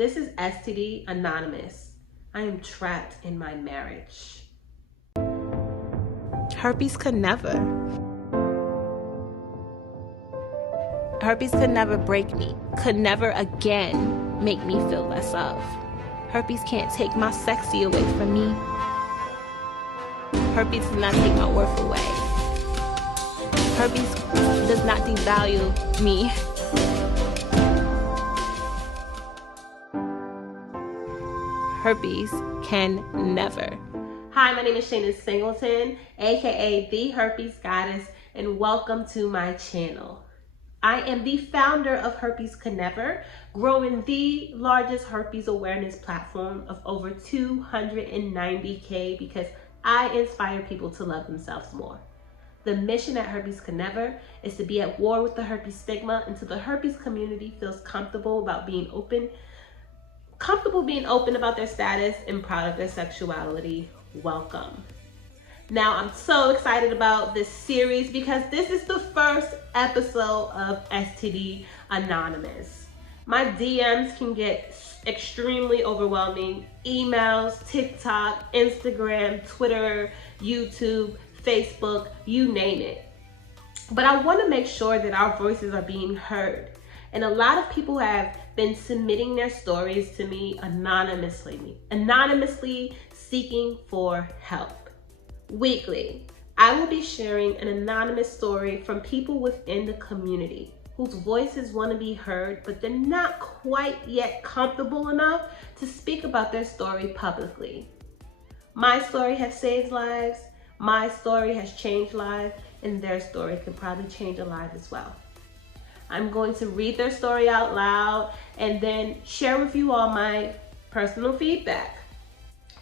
This is STD Anonymous. I am trapped in my marriage. Herpes could never. Herpes could never break me, could never again make me feel less of. Herpes can't take my sexy away from me. Herpes does not take my worth away. Herpes does not devalue me. Herpes can never. Hi, my name is Shayna Singleton, aka The Herpes Goddess, and welcome to my channel. I am the founder of Herpes Can Never, growing the largest herpes awareness platform of over 290K because I inspire people to love themselves more. The mission at Herpes Can Never is to be at war with the herpes stigma until the herpes community feels comfortable being open about their status and proud of their sexuality. Welcome. Now, I'm so excited about this series because this is the first episode of STD Anonymous. My DMs can get extremely overwhelming. Emails, TikTok, Instagram, Twitter, YouTube, Facebook, you name it. But I want to make sure that our voices are being heard. And a lot of people have been submitting their stories to me anonymously seeking for help. Weekly, I will be sharing an anonymous story from people within the community whose voices want to be heard, but they're not quite yet comfortable enough to speak about their story publicly. My story has saved lives, my story has changed lives, and their story could probably change a life as well. I'm going to read their story out loud and then share with you all my personal feedback.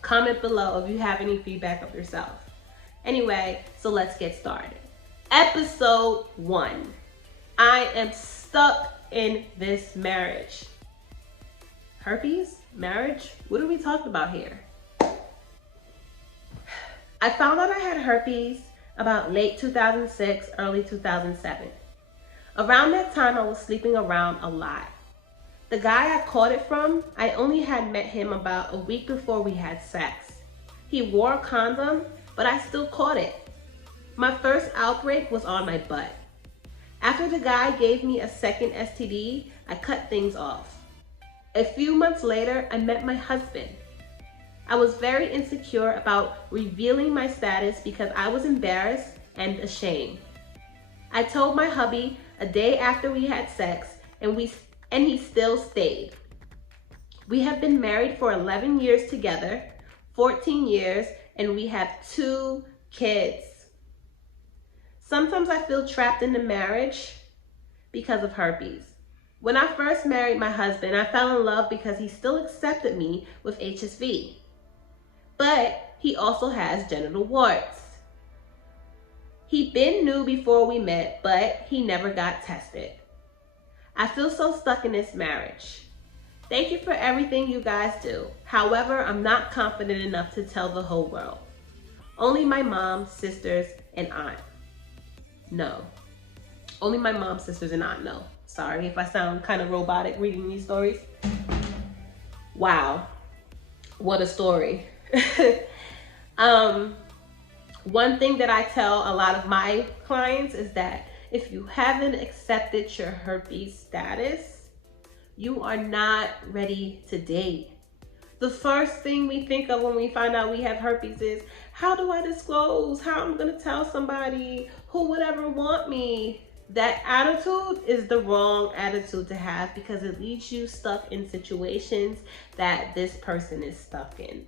Comment below if you have any feedback of yourself. Anyway, so let's get started. Episode 1. I am stuck in this marriage. Herpes? Marriage? What are we talking about here? I found out I had herpes about late 2006, early 2007. Around that time, I was sleeping around a lot. The guy I caught it from, I only had met him about a week before we had sex. He wore a condom, but I still caught it. My first outbreak was on my butt. After the guy gave me a second STD, I cut things off. A few months later, I met my husband. I was very insecure about revealing my status because I was embarrassed and ashamed. I told my hubby a day after we had sex, and he still stayed. We have been married for 11 years together, 14 years, and we have 2 kids. Sometimes I feel trapped in the marriage because of herpes. When I first married my husband, I fell in love because he still accepted me with HSV. But he also has genital warts. He been new before we met, but he never got tested. I feel so stuck in this marriage. Thank you for everything you guys do. However, I'm not confident enough to tell the whole world. Only my mom, sisters, and aunt know. Only my mom, sisters, and aunt know. Sorry if I sound kind of robotic reading these stories. Wow, what a story. One thing that I tell a lot of my clients is that if you haven't accepted your herpes status, you are not ready to date. The first thing we think of when we find out we have herpes is, how do I disclose? How am I gonna tell somebody? Who would ever want me? That attitude is the wrong attitude to have because it leaves you stuck in situations that this person is stuck in.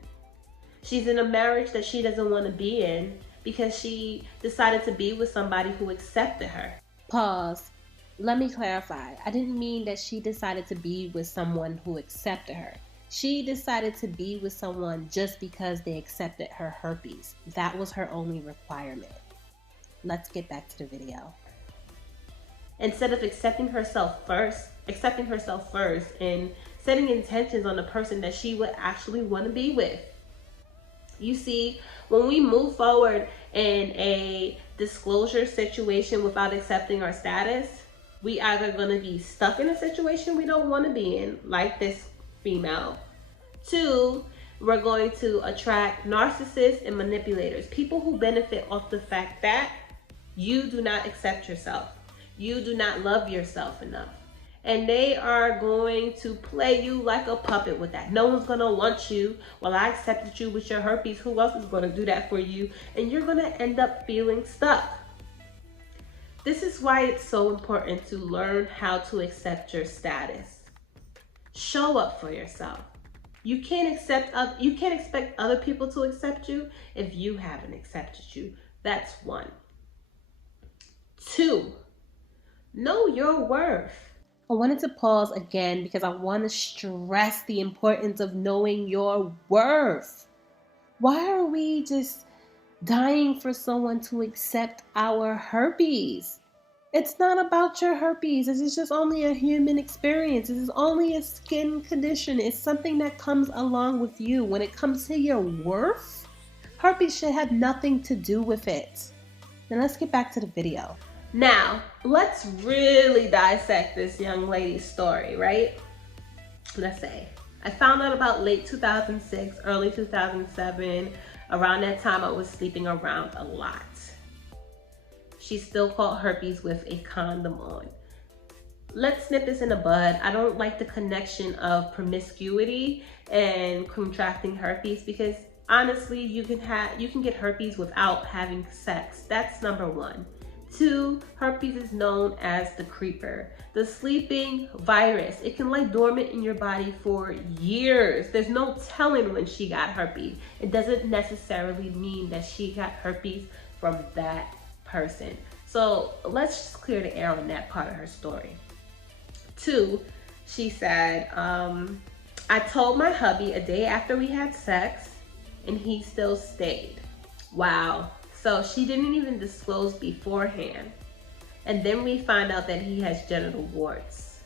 She's in a marriage that she doesn't want to be in because she decided to be with somebody who accepted her. Pause. Let me clarify. I didn't mean that she decided to be with someone who accepted her. She decided to be with someone just because they accepted her herpes. That was her only requirement. Let's get back to the video. Instead of accepting herself first and setting intentions on the person that she would actually want to be with. You see, when we move forward in a disclosure situation without accepting our status, we either going to be stuck in a situation we don't want to be in, like this female. 2, we're going to attract narcissists and manipulators, people who benefit off the fact that you do not accept yourself. You do not love yourself enough. And they are going to play you like a puppet with that. No one's going to want you. Well, I accepted you with your herpes. Who else is going to do that for you? And you're going to end up feeling stuck. This is why it's so important to learn how to accept your status. Show up for yourself. You can't expect other people to accept you if you haven't accepted you. That's 1. 2, know your worth. I wanted to pause again because I want to stress the importance of knowing your worth. Why are we just dying for someone to accept our herpes? It's not about your herpes. This is just only a human experience. This is only a skin condition. It's something that comes along with you. When it comes to your worth, herpes should have nothing to do with it. Now let's get back to the video. Now, let's really dissect this young lady's story, right? Let's say, I found out about late 2006, early 2007. Around that time, I was sleeping around a lot. She still caught herpes with a condom on. Let's nip this in the bud. I don't like the connection of promiscuity and contracting herpes because honestly, you can get herpes without having sex. That's number 1. 2, herpes is known as the creeper, the sleeping virus. It can lie dormant in your body for years. There's no telling when she got herpes. It doesn't necessarily mean that she got herpes from that person. So let's just clear the air on that part of her story. 2, she said, I told my hubby a day after we had sex and he still stayed. Wow. So she didn't even disclose beforehand. And then we find out that he has genital warts.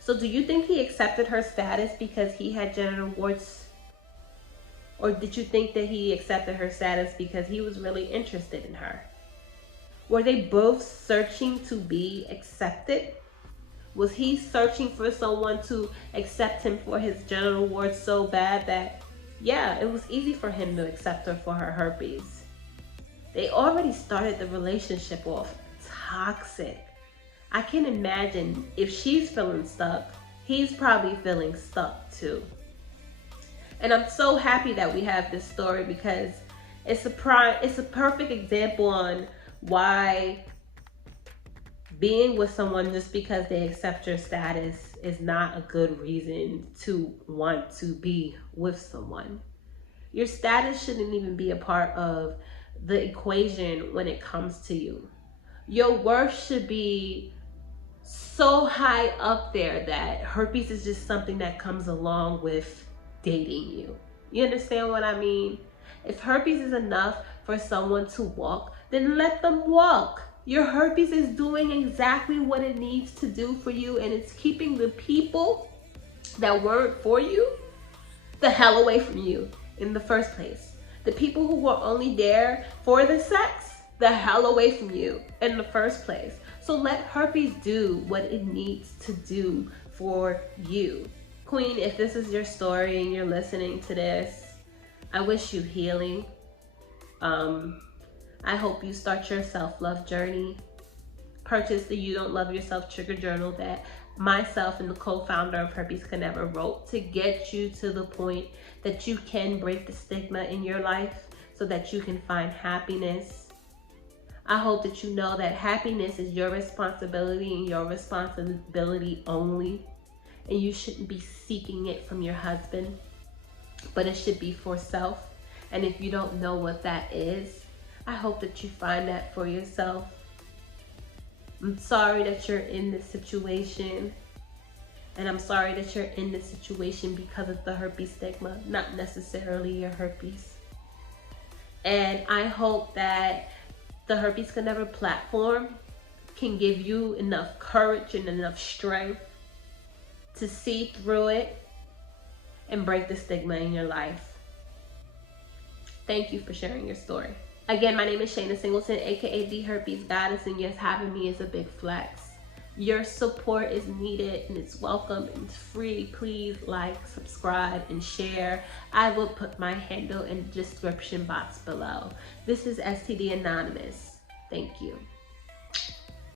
So do you think he accepted her status because he had genital warts? Or did you think that he accepted her status because he was really interested in her? Were they both searching to be accepted? Was he searching for someone to accept him for his genital warts so bad that yeah, it was easy for him to accept her for her herpes? They already started the relationship off toxic. I can imagine if she's feeling stuck, he's probably feeling stuck too. And I'm so happy that we have this story because it's a perfect example on why being with someone just because they accept your status is not a good reason to want to be with someone. Your status shouldn't even be a part of the equation when it comes to you. Your worth should be so high up there that herpes is just something that comes along with dating you. You understand what I mean? If herpes is enough for someone to walk, then let them walk. Your herpes is doing exactly what it needs to do for you, and it's keeping the people that weren't for you the hell away from you in the first place. The people who were only there for the sex, the hell away from you in the first place. So let herpes do what it needs to do for you. Queen, if this is your story and you're listening to this, I wish you healing. I hope you start your self-love journey. Purchase the You Don't Love Yourself Trigger Journal that myself and the co-founder of Herpes Can Never wrote to get you to the point that you can break the stigma in your life so that you can find happiness. I hope that you know that happiness is your responsibility and your responsibility only. And you shouldn't be seeking it from your husband, but it should be for self. And if you don't know what that is, I hope that you find that for yourself. I'm sorry that you're in this situation. And I'm sorry that you're in this situation because of the herpes stigma, not necessarily your herpes. And I hope that the Herpes Can Never platform can give you enough courage and enough strength to see through it and break the stigma in your life. Thank you for sharing your story. Again, my name is Shayna Singleton, aka the Herpes Goddess, and yes, having me is a big flex. Your support is needed and it's welcome and it's free. Please like, subscribe, and share. I will put my handle in the description box below. This is STD Anonymous. Thank you.